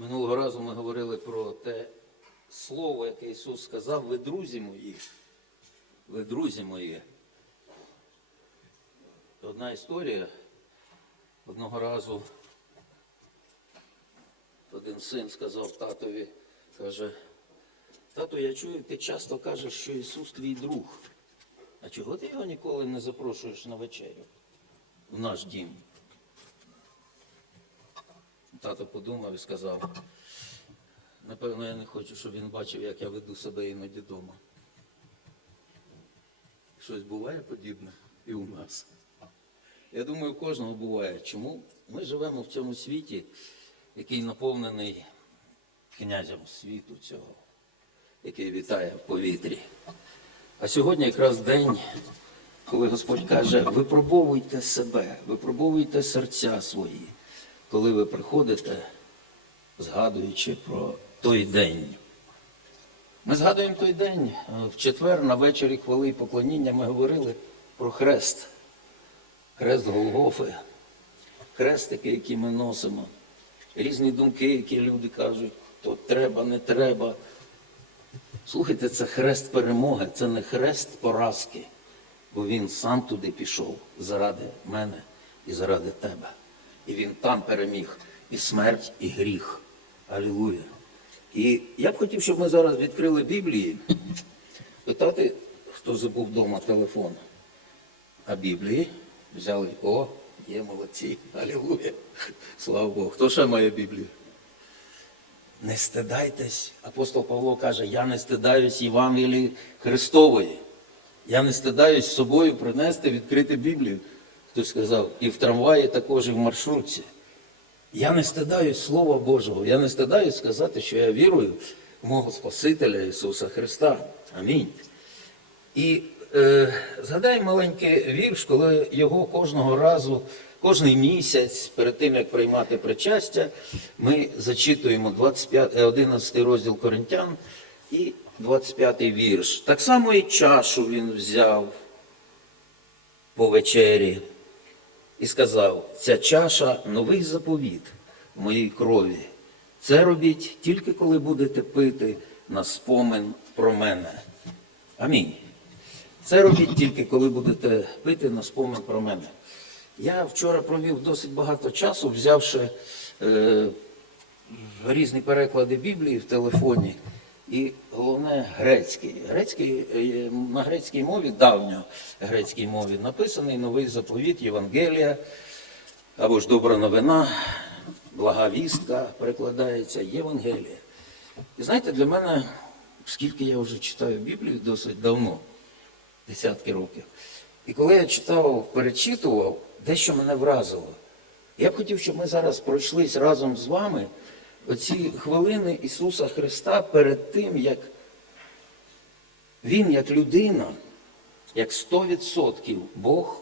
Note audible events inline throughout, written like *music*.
Минулого разу ми говорили про те слово, яке Ісус сказав, ви друзі мої. Ви друзі мої. Одна історія. Одного разу один син сказав татові, каже, тату, я чую, ти часто кажеш, що Ісус твій друг. А чого ти його ніколи не запрошуєш на вечерю в наш дім? Тато подумав і сказав, напевно, я не хочу, щоб він бачив, як я веду себе іноді вдома. Щось буває подібне і у нас. Я думаю, у кожного буває. Чому ми живемо в цьому світі, який наповнений князем світу цього, який вітає в повітрі. А сьогодні якраз день, коли Господь каже, випробовуйте себе, випробовуйте серця свої, коли ви приходите, згадуючи про той день. Ми згадуємо той день. В четвер на вечорі хвали і поклоніння ми говорили про хрест. Хрест Голгофи, хрестики, які ми носимо, різні думки, які люди кажуть, то треба, не треба. Слухайте, це хрест перемоги, це не хрест поразки, бо він сам туди пішов заради мене і заради тебе. І він там переміг і смерть, і гріх. Алілуя. І я б хотів, щоб ми зараз відкрили Біблії, питати, хто забув вдома телефон. А Біблії взяли, о, є молодці, алілуя. Слава Богу. Хто ще має Біблію? Не стидайтесь. Апостол Павло каже, я не стидаюсь Євангелії Христової. Я не стидаюсь собою принести, відкрити Біблію. Хтось сказав, і в трамваї також, і в маршрутці. Я не стидаюсь Слова Божого. Я не стидаюсь сказати, що я вірую в мого Спасителя Ісуса Христа. Амінь. І е, згадай маленький вірш, коли його кожного разу, кожний місяць, перед тим як приймати причастя, ми зачитуємо 25, е, 11 розділ Коринтян і 25 вірш. Так само і чашу він взяв по вечері і сказав: ця чаша новий заповіт в моїй крові. Це робіть тільки коли будете пити на спомин про мене. Амінь. Це робіть тільки, коли будете пити на спомин про мене. Я вчора провів досить багато часу, взявши е, різні переклади Біблії в телефоні, і головне грецький. грецький е, на грецькій мові, давньо грецькій мові, написаний новий заповіт Євангелія або ж добра новина, блага вістка перекладається Євангелія. І знаєте, для мене, скільки я вже читаю Біблію досить давно, десятки років. І коли я читав, перечитував, дещо мене вразило. Я б хотів, щоб ми зараз пройшлись разом з вами оці хвилини Ісуса Христа перед тим, як Він як людина, як 100% Бог,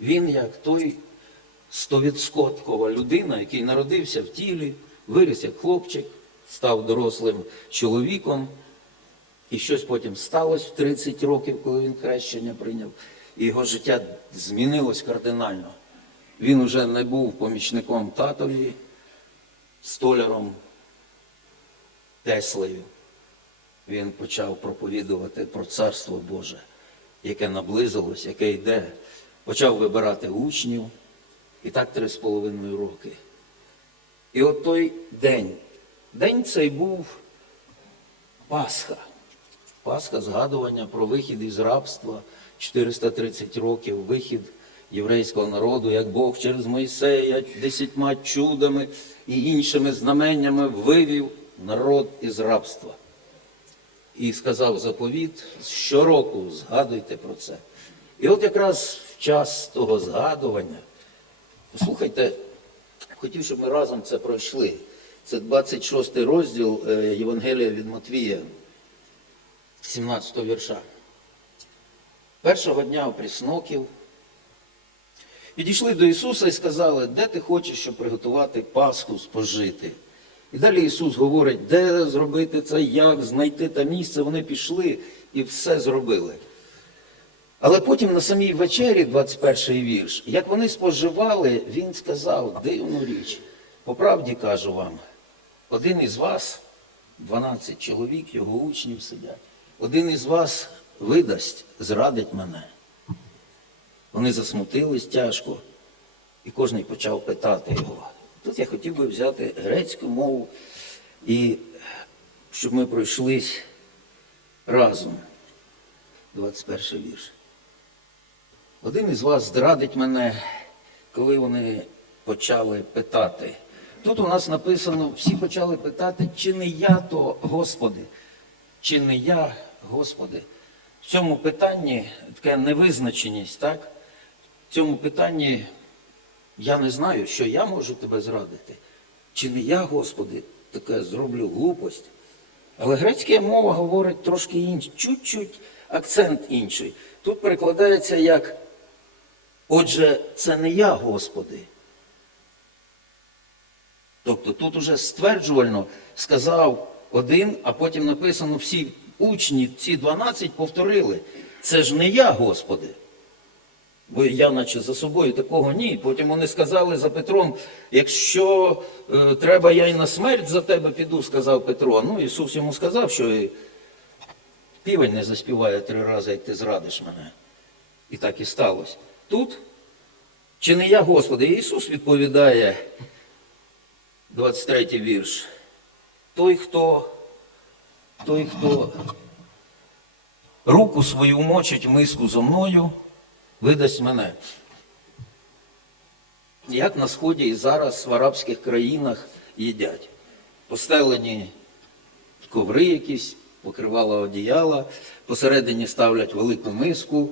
Він як той стовідсоткова людина, який народився в тілі, виріс як хлопчик, став дорослим чоловіком. І щось потім сталося в 30 років, коли він хрещення прийняв, і його життя змінилось кардинально. Він уже не був помічником татові, столяром Теслею. Він почав проповідувати про Царство Боже, яке наблизилось, яке йде. Почав вибирати учнів. І так три з половиною роки. І от той день, день цей був Пасха. Пасха згадування про вихід із рабства 430 років, вихід єврейського народу, як Бог через Мойсея десятьма чудами і іншими знаменнями вивів народ із рабства. І сказав заповіт, щороку згадуйте про це. І от якраз в час того згадування, послухайте, хотів, щоб ми разом це пройшли. Це 26 розділ е, Євангелія від Матвія, 17 вірша. Першого дня опрісноків підійшли до Ісуса і сказали, де ти хочеш, щоб приготувати Пасху спожити. І далі Ісус говорить, де зробити це, як знайти те місце. Вони пішли і все зробили. Але потім на самій вечері, 21 вірш, як вони споживали, він сказав дивну річ. По правді кажу вам, один із вас, 12 чоловік, його учнів сидять, один із вас видасть, зрадить мене. Вони засмутились тяжко, і кожен почав питати його. Тут я хотів би взяти грецьку мову, і щоб ми пройшлись разом. 21 вірш. Один із вас зрадить мене, коли вони почали питати. Тут у нас написано, всі почали питати, чи не я то, Господи, чи не я, Господи. В цьому питанні така невизначеність, так? В цьому питанні я не знаю, що я можу тебе зрадити. Чи не я, Господи, таке зроблю глупость. Але грецька мова говорить трошки інше, чуть-чуть акцент інший. Тут перекладається як, отже, це не я, Господи. Тобто тут уже стверджувально сказав один, а потім написано всі учні, ці 12 повторили. Це ж не я, Господи. Бо я, наче за собою такого ні. Потім вони сказали за Петром, якщо е, треба, я й на смерть за тебе піду, сказав Петро. Ну, Ісус йому сказав, що і півень не заспіває три рази, як ти зрадиш мене. І так і сталося. Тут, чи не я, Господи, Ісус відповідає, 23 вірш. Той, хто, той, хто руку свою мочить миску зо мною, видасть мене. Як на сході і зараз в арабських країнах їдять. Постелені коври якісь, покривала одіяла, посередині ставлять велику миску,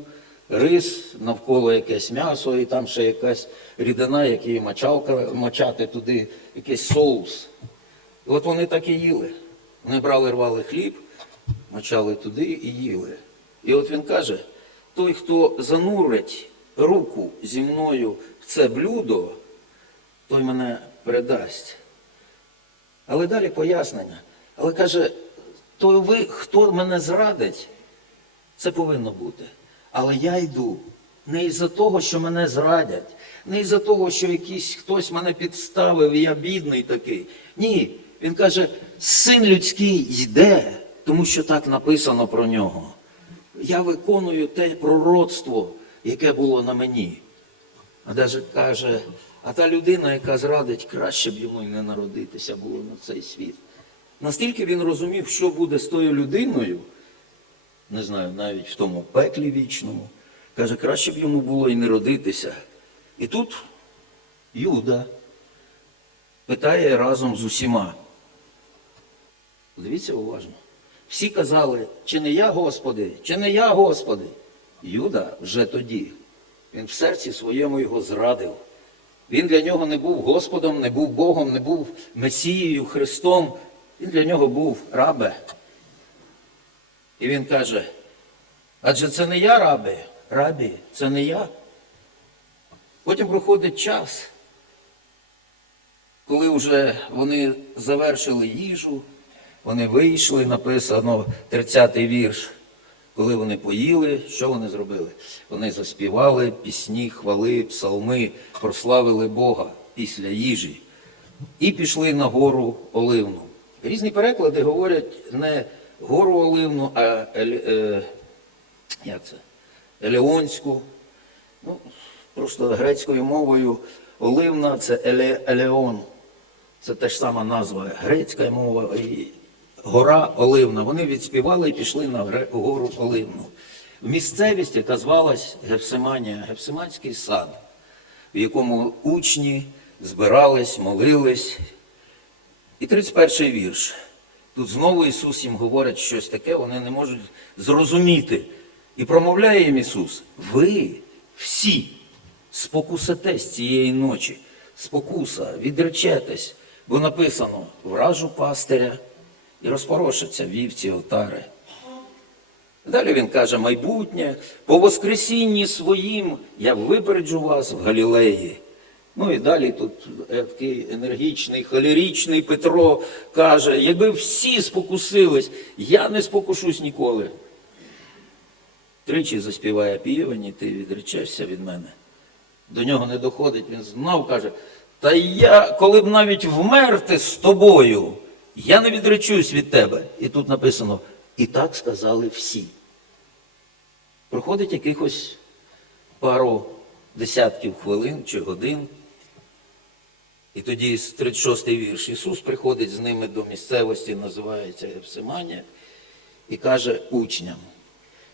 рис, навколо якесь м'ясо, і там ще якась рідина, який мочалка, мочати туди, якийсь соус. І от вони так і їли. Вони брали, рвали хліб, мочали туди і їли. І от він каже: той, хто занурить руку зі мною в це блюдо, той мене передасть. Але далі пояснення. Але каже, то ви, хто мене зрадить, це повинно бути. Але я йду не із-за того, що мене зрадять, не із-за того, що якийсь хтось мене підставив, і я бідний такий. Ні. Він каже, син людський йде, тому що так написано про нього. Я виконую те пророцтво, яке було на мені. А даже каже, а та людина, яка зрадить, краще б йому й не народитися було на цей світ. Настільки він розумів, що буде з тою людиною, не знаю, навіть в тому пеклі вічному, каже, краще б йому було і не родитися. І тут Юда питає разом з усіма. Дивіться уважно. Всі казали, чи не я, Господи, чи не я, Господи. Юда вже тоді. Він в серці своєму його зрадив. Він для нього не був Господом, не був Богом, не був Месією, Христом. Він для нього був рабе. І він каже, адже це не я рабе, рабі, це не я. Потім проходить час, коли вже вони завершили їжу, вони вийшли, написано 30-й вірш. Коли вони поїли, що вони зробили? Вони заспівали пісні, хвали, псалми, прославили Бога після їжі і пішли на гору Оливну. Різні переклади говорять не гору Оливну, а е, як це? Елеонську. Ну, просто грецькою мовою Оливна це еле, Елеон. Це та ж сама назва грецька мова гора Оливна. Вони відспівали і пішли на гору Оливну. В місцевість, яка звалась Гефсиманія, Гефсиманський сад, в якому учні збирались, молились. І 31 й вірш. Тут знову Ісус їм говорить щось таке, вони не можуть зрозуміти. І промовляє їм Ісус: ви всі спокуситесь цієї ночі, спокуса, відречетесь, бо написано вражу пастиря і розпорошаться вівці отари. Далі він каже, майбутнє, по Воскресінні своїм я випереджу вас в Галілеї. Ну і далі тут такий енергічний, холерічний Петро каже, якби всі спокусились, я не спокушусь ніколи. Тричі заспіває півень, ти відречешся від мене. До нього не доходить, він знов каже, та я, коли б навіть вмерти з тобою, Я не відречусь від тебе. І тут написано, і так сказали всі. Проходить якихось пару десятків хвилин чи годин. І тоді 36-й вірш Ісус приходить з ними до місцевості, називається Євсиманія, і каже учням: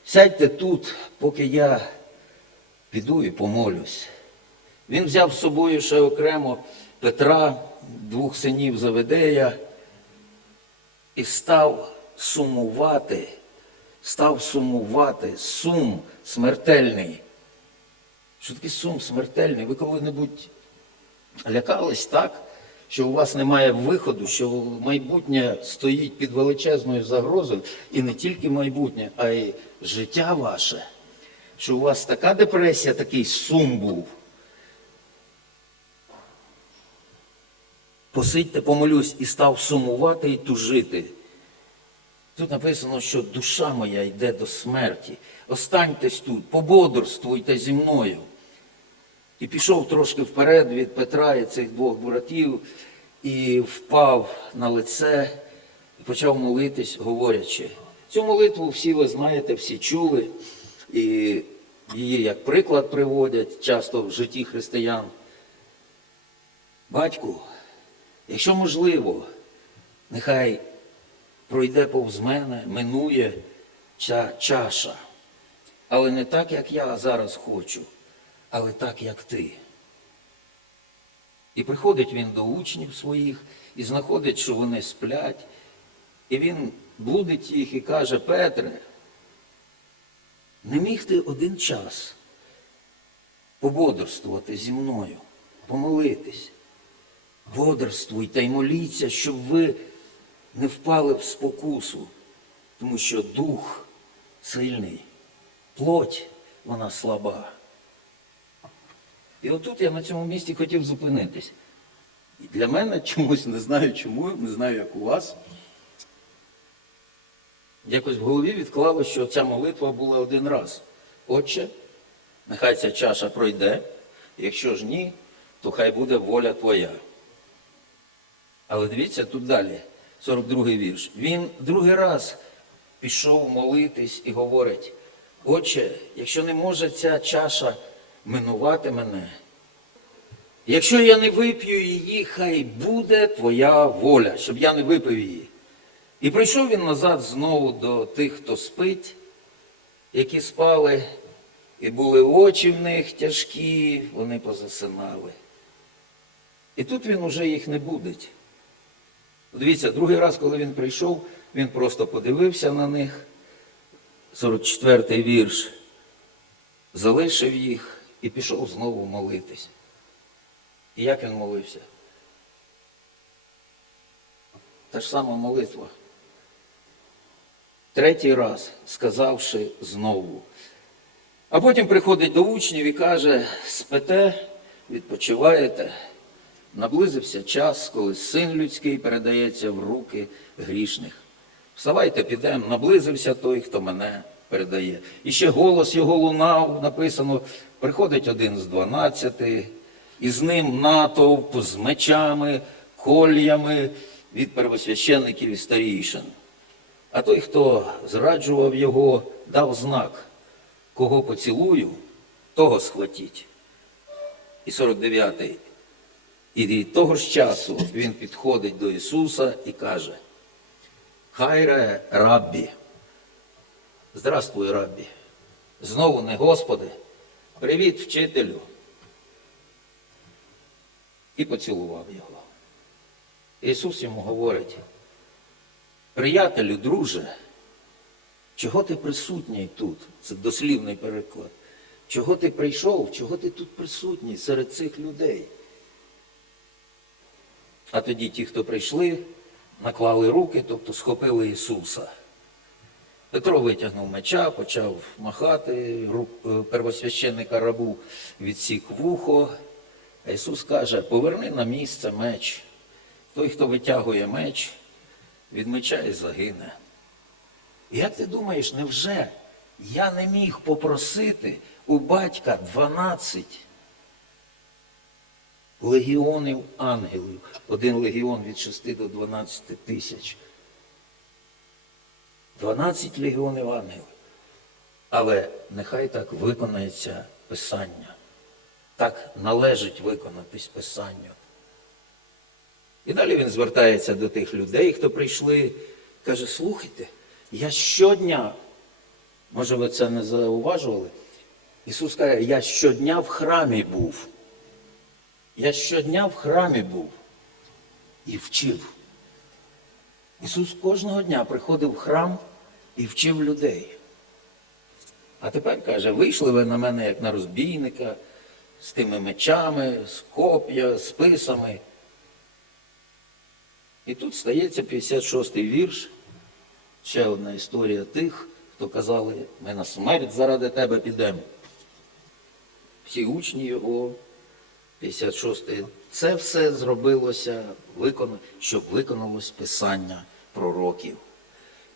сядьте тут, поки я піду і помолюсь. Він взяв з собою ще окремо Петра, двох синів Заведея, і став сумувати, став сумувати, сум смертельний. Що таке сум смертельний? Ви коли-небудь лякались так, що у вас немає виходу, що майбутнє стоїть під величезною загрозою, і не тільки майбутнє, а й життя ваше, що у вас така депресія, такий сум був. Посидьте, помолюсь, і став сумувати і тужити. Тут написано, що душа моя йде до смерті. Останьтесь тут, пободрствуйте зі мною. І пішов трошки вперед від Петра і цих двох братів, і впав на лице, і почав молитись, говорячи. Цю молитву всі ви знаєте, всі чули, і її як приклад приводять часто в житті християн. Батьку, якщо можливо, нехай пройде повз мене, минує ця чаша. Але не так, як я зараз хочу, але так, як ти. І приходить він до учнів своїх і знаходить, що вони сплять, і він будить їх і каже, Петре, не міг ти один час пободрствувати зі мною, помолитись. Бодрствуйте й моліться, щоб ви не впали в спокусу, тому що дух сильний, плоть вона слаба. І отут я на цьому місці хотів зупинитись. І для мене чомусь не знаю чому, не знаю, як у вас. Якось в голові відклало, що ця молитва була один раз. Отче, нехай ця чаша пройде, якщо ж ні, то хай буде воля твоя. Але дивіться тут далі, 42-й вірш. Він другий раз пішов молитись і говорить: Отче, якщо не може ця чаша минувати мене, якщо я не вип'ю її, хай буде твоя воля, щоб я не випив її. І прийшов він назад знову до тих, хто спить, які спали, і були очі в них тяжкі, вони позасинали. І тут він уже їх не будить. Дивіться, другий раз, коли він прийшов, він просто подивився на них, 44-й вірш, залишив їх і пішов знову молитись. І як він молився? Та ж сама молитва. Третій раз, сказавши знову. А потім приходить до учнів і каже: спите, відпочиваєте. Наблизився час, коли син людський передається в руки грішних. Вставайте, підемо, наблизився той, хто мене передає. І ще голос його лунав, написано, приходить один з дванадцяти, і з ним натовп з мечами, кольями від первосвященників і старійшин. А той, хто зраджував його, дав знак, кого поцілую, того схватіть. І 49-й. І від того ж часу він підходить до Ісуса і каже: Хайре раббі, здравствуй, раббі. Знову не Господи, привіт, вчителю. І поцілував його. Ісус йому говорить: приятелю, друже, чого ти присутній тут? Це дослівний переклад. Чого ти прийшов, чого ти тут присутній серед цих людей? А тоді ті, хто прийшли, наклали руки, тобто схопили Ісуса. Петро витягнув меча, почав махати, е, первосвященника рабу відсік вухо. А Ісус каже, поверни на місце меч. Той, хто витягує меч, від меча і загине. Як ти думаєш, невже я не міг попросити у батька 12 легіонів ангелів. Один легіон від 6 до 12 тисяч. 12 легіонів ангелів. Але нехай так виконається Писання. Так належить виконатись Писанню. І далі він звертається до тих людей, хто прийшли, каже: слухайте, я щодня, може ви це не зауважували? Ісус каже, я щодня в храмі був. Я щодня в храмі був і вчив. Ісус кожного дня приходив в храм і вчив людей. А тепер каже, вийшли ви на мене як на розбійника, з тими мечами, з коп'я, з писами. І тут стається 56-й вірш, ще одна історія тих, хто казали, ми на смерть заради тебе підемо. Всі учні його, 56-й, це все зробилося, викона- щоб виконалось Писання пророків.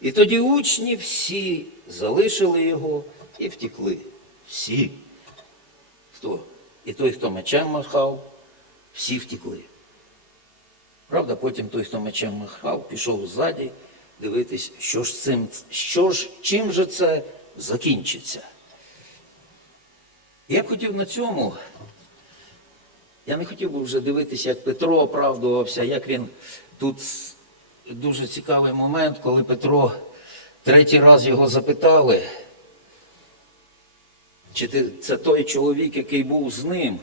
І тоді учні всі залишили його і втекли. Всі. Хто? І той, хто мечем махав, всі втекли. Правда, потім той, хто мечем махав, пішов ззаді дивитись, що ж цим, що ж, чим же це закінчиться. Я б хотів на цьому, я не хотів би вже дивитися, як Петро оправдувався, як він тут дуже цікавий момент, коли Петро третій раз його запитали, чи ти, це той чоловік, який був з ним,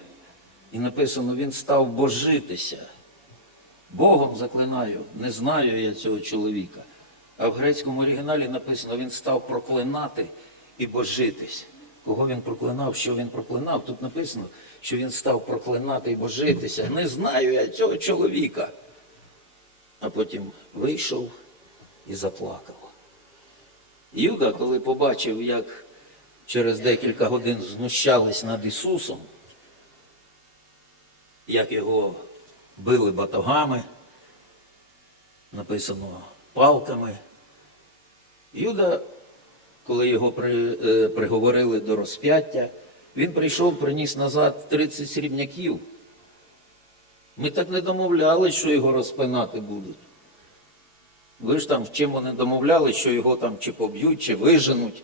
і написано, він став божитися. Богом заклинаю, не знаю я цього чоловіка. А в грецькому оригіналі написано, він став проклинати і божитись. Кого він проклинав, що він проклинав? Тут написано, що він став проклинати і божитися. Не знаю я цього чоловіка. А потім вийшов і заплакав. Юда, коли побачив, як через декілька годин знущались над Ісусом, як його били батогами, написано палками. Юда, коли його е, приговорили до розп'яття, він прийшов, приніс назад 30 срібняків. Ми так не домовлялись, що його розпинати будуть. Ви ж там чим вони домовлялись, що його там чи поб'ють, чи виженуть.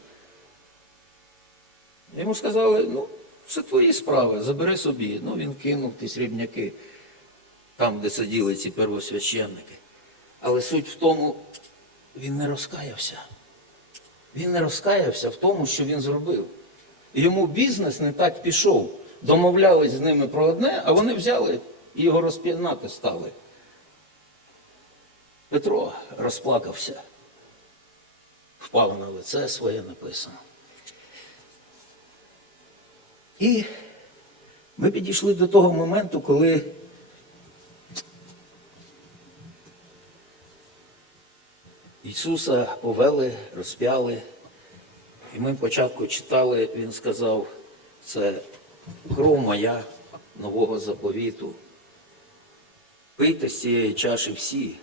Йому сказали, ну, це твої справи, забери собі. Ну, він кинув ті срібняки там, де сиділи ці первосвященники. Але суть в тому, він не розкаявся. Він не розкаявся в тому, що він зробив. Йому бізнес не так пішов. Домовлялись з ними про одне, а вони взяли і його розп'янати стали. Петро розплакався, впав на лице своє написано. І ми підійшли до того моменту, коли Ісуса повели, розп'яли. І ми спочатку читали, Він сказав, це кров моя нового заповіту. Пийте з цієї чаші всі.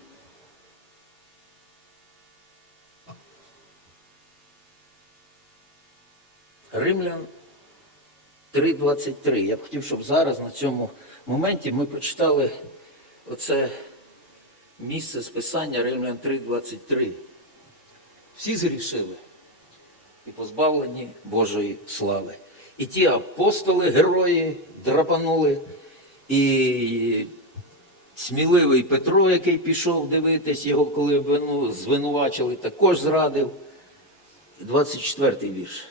Римлян 3.23. Я б хотів, щоб зараз на цьому моменті ми прочитали оце місце списання Римлян 3.23. Всі згрішили і позбавлені Божої слави. І ті апостоли, герої драпанули, і сміливий Петро, який пішов дивитись, його коли обвину- звинувачили, також зрадив. 24 й вірш.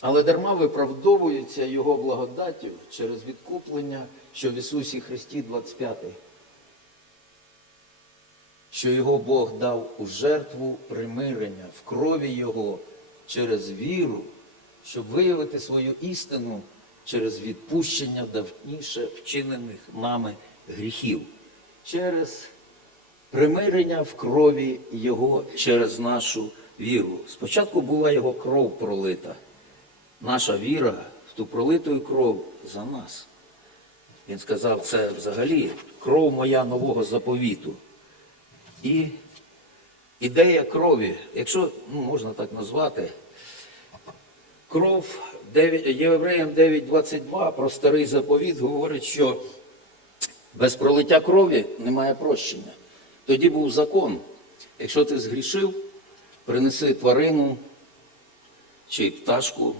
Але дарма виправдовується Його благодаттю через відкуплення, що в Ісусі Христі 25. Що Його Бог дав у жертву примирення в крові Його через віру, щоб виявити свою істину через відпущення давніше вчинених нами гріхів, через примирення в крові Його через нашу віру. Спочатку була Його кров пролита наша віра в ту пролиту кров за нас. Він сказав, це взагалі кров моя нового заповіту. І ідея крові, якщо ну, можна так назвати, кров 9, Євреям 9.22 про старий заповіт говорить, що без пролиття крові немає прощення. Тоді був закон. Якщо ти згрішив, принеси тварину чи пташку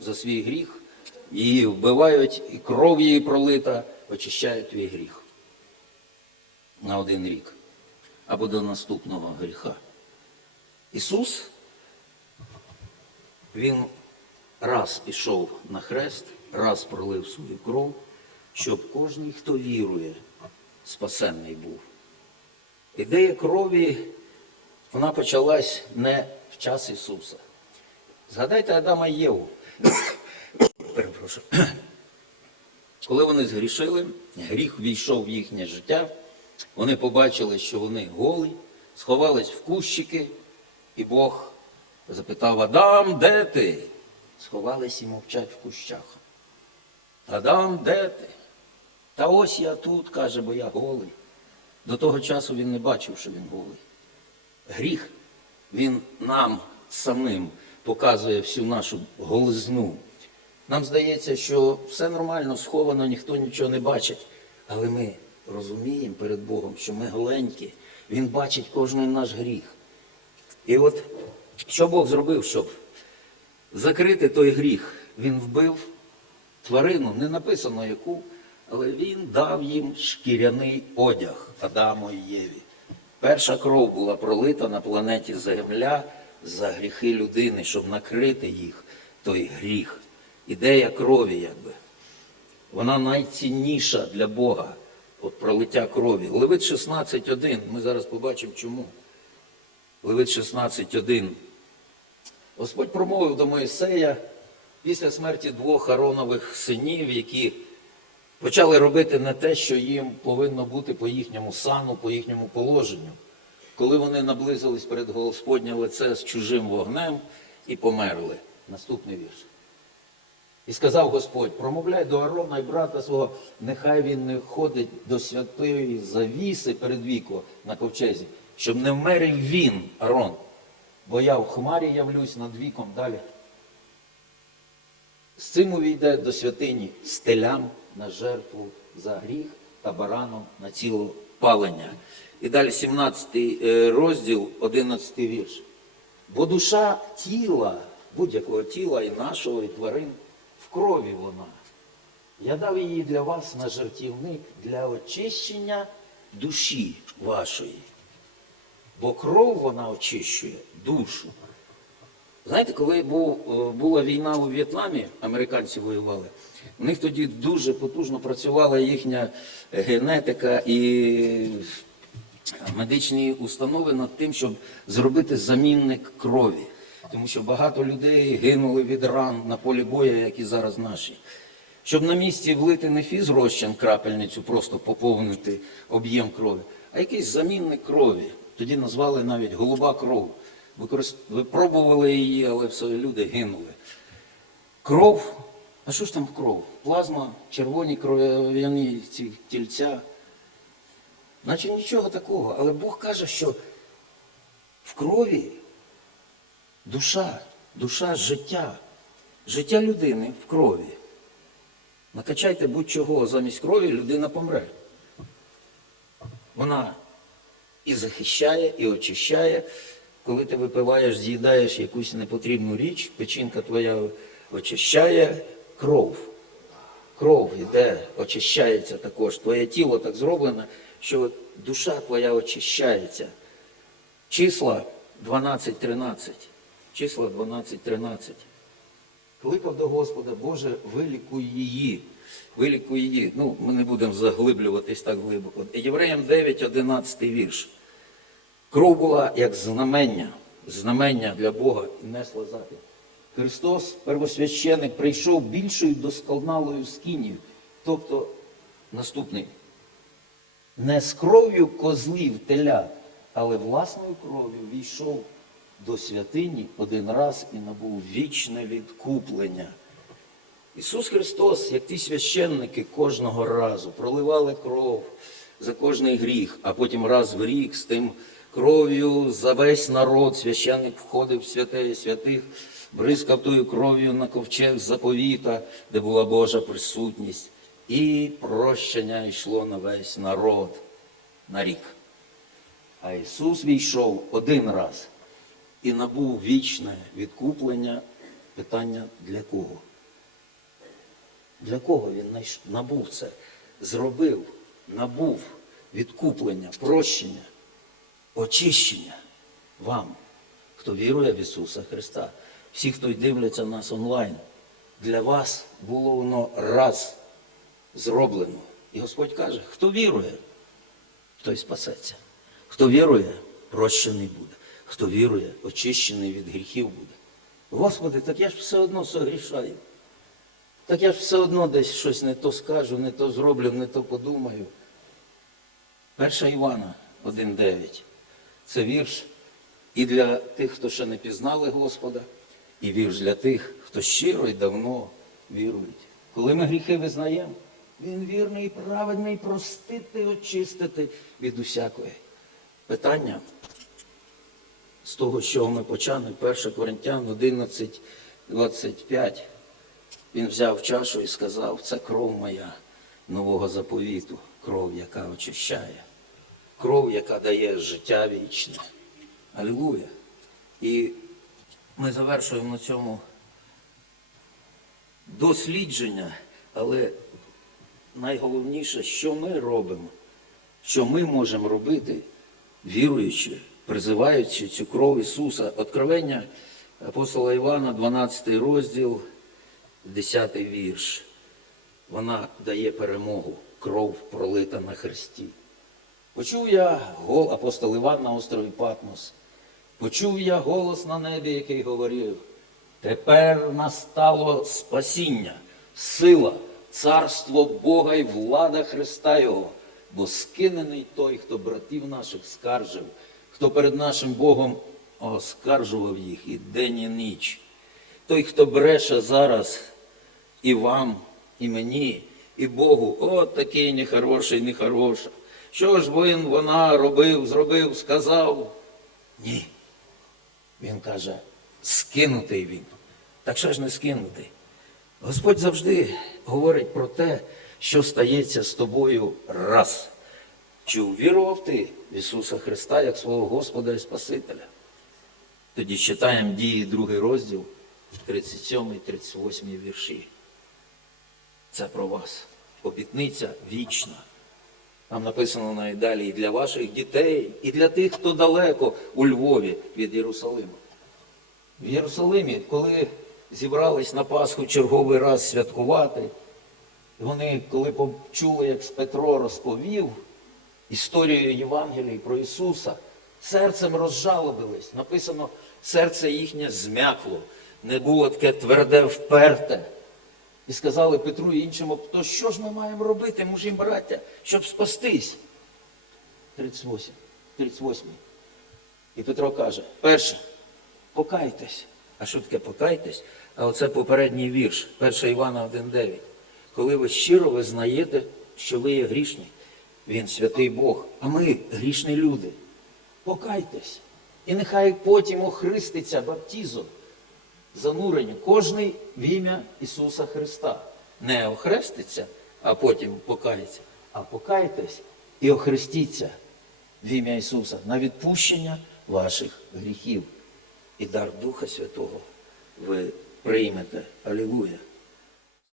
за свій гріх, її вбивають, і кров її пролита, очищають твій гріх на один рік або до наступного гріха. Ісус, Він раз пішов на хрест, раз пролив свою кров, щоб кожен, хто вірує, спасенний був. Ідея крові, вона почалась не в час Ісуса. Згадайте Адама і Єву. *coughs* Перепрошую. *coughs* Коли вони згрішили, гріх війшов в їхнє життя, вони побачили, що вони голі, сховались в кущики, і Бог запитав Адам, де ти? Сховались і мовчать в кущах. Адам, де ти? Та ось я тут, каже, бо я голий. До того часу він не бачив, що він голий. Гріх, він нам самим показує всю нашу голизну. Нам здається, що все нормально, сховано, ніхто нічого не бачить. Але ми розуміємо перед Богом, що ми голенькі. Він бачить кожен наш гріх. І от що Бог зробив, щоб закрити той гріх? Він вбив тварину, не написано яку, але він дав їм шкіряний одяг Адаму і Єві. Перша кров була пролита на планеті Земля за гріхи людини, щоб накрити їх, той гріх. Ідея крові, якби. Вона найцінніша для Бога, от пролиття крові. Левит 16.1, ми зараз побачимо чому. Левит 16.1. Господь промовив до Моїсея після смерті двох Аронових синів, які почали робити не те, що їм повинно бути по їхньому сану, по їхньому положенню. Коли вони наблизились перед Господнє лице з чужим вогнем і померли. Наступний вірш. І сказав Господь, промовляй до Арона і брата свого, нехай він не ходить до святої завіси перед віко на ковчезі, щоб не вмерив він, Арон, бо я в хмарі явлюсь над віком далі. З цим увійде до святині стелям на жертву за гріх та бараном на ціло палення. І далі 17 е, розділ, 11 вірш. Бо душа тіла, будь-якого тіла і нашого, і тварин, в крові вона. Я дав її для вас на жертівник для очищення душі вашої. Бо кров вона очищує душу. Знаєте, коли був, е, була війна у В'єтнамі, американці воювали, у них тоді дуже потужно працювала їхня генетика і медичні установи над тим, щоб зробити замінник крові. Тому що багато людей гинули від ран на полі бою, як і зараз наші. Щоб на місці влити не фізрозчин крапельницю, просто поповнити об'єм крові, а якийсь замінник крові. Тоді назвали навіть голуба кров. Випробували її, але все люди гинули. Кров. А що ж там кров? Плазма, червоні кров'яні ці тільця. Наче нічого такого. Але Бог каже, що в крові душа, душа життя, життя людини в крові. Накачайте будь-чого замість крові, людина помре. Вона і захищає, і очищає. Коли ти випиваєш, з'їдаєш якусь непотрібну річ, печінка твоя очищає кров. Кров йде, очищається також. Твоє тіло так зроблене, що душа твоя очищається. Числа 12-13. Числа 12-13. Кликав до Господа, Боже, вилікуй її. Вилікуй її. Ну, ми не будемо заглиблюватись так глибоко. Євреям 9, 11 вірш. Кров була як знамення, знамення для Бога і несла захід. Христос, первосвященик, прийшов більшою досконалою скинів. Тобто, наступний. Не з кров'ю козлів телят, але власною кров'ю війшов до святині один раз і набув вічне відкуплення. Ісус Христос, як ті священники, кожного разу проливали кров за кожний гріх, а потім раз в рік з тим кров'ю за весь народ священник входив в святе святих, бризкав тою кров'ю на ковчег заповіта, де була Божа присутність, і прощення йшло на весь народ на рік. А Ісус війшов один раз і набув вічне відкуплення. Питання для кого? Для кого він набув це? Зробив, набув відкуплення, прощення, очищення вам, хто вірує в Ісуса Христа. Всі, хто дивляться нас онлайн, для вас було воно раз зроблено. І Господь каже, хто вірує, той спасеться. Хто вірує, прощений буде. Хто вірує, очищений від гріхів буде. Господи, так я ж все одно согрішаю. Так я ж все одно десь щось не то скажу, не то зроблю, не то подумаю. Перша Івана 1.9. Це вірш і для тих, хто ще не пізнали Господа, і вірш для тих, хто щиро і давно вірують. Коли ми гріхи визнаємо, він вірний і праведний простити, очистити від усякої. Питання з того, чого ми почали, 1 Коринтян 11, 25. Він взяв чашу і сказав, це кров моя нового заповіту, кров, яка очищає, кров, яка дає життя вічне. Алілуя. І ми завершуємо на цьому дослідження, але найголовніше, що ми робимо, що ми можемо робити, віруючи, призиваючи цю кров Ісуса. Откровення апостола Івана, 12 розділ, 10 вірш. Вона дає перемогу, кров пролита на хресті. Почув я гол апостол Іван на острові Патмос. Почув я голос на небі, який говорив: тепер настало спасіння, сила, царство Бога і влада Христа Його, бо скинений той, хто братів наших скаржив, хто перед нашим Богом оскаржував їх і день і ніч. Той, хто бреше зараз і вам, і мені, і Богу, от такий нехороший, нехороша. Що ж він, вона робив, зробив, сказав? Ні. Він каже, скинутий він. Так що ж не скинутий? Господь завжди говорить про те, що стається з тобою раз. Чи увірував ти в Ісуса Христа як свого Господа і Спасителя? Тоді читаємо дії, другий розділ, 37 і 38 вірші. Це про вас. Обітниця вічна. Там написано найдалі і для ваших дітей, і для тих, хто далеко у Львові від Єрусалима. В Єрусалимі, коли зібрались на Пасху черговий раз святкувати, вони, коли почули, як Петро розповів історію Євангелії про Ісуса, серцем розжалобились. Написано, серце їхнє змякло, не було таке тверде, вперте. І сказали Петру і іншому, то що ж ми маємо робити, мужі браття, щоб спастись? 38. 38. І Петро каже: перше, покайтесь. А що таке покайтесь? А оце попередній вірш, 1 Івана 1,9. Коли ви щиро визнаєте, що ви є грішні, він святий Бог, а ми грішні люди. Покайтесь. І нехай потім охриститься баптізом занурені, кожний в ім'я Ісуса Христа. Не охреститься, а потім покається, а покайтесь і охрестіться в ім'я Ісуса на відпущення ваших гріхів. І дар Духа Святого ви приймете. Алілуя.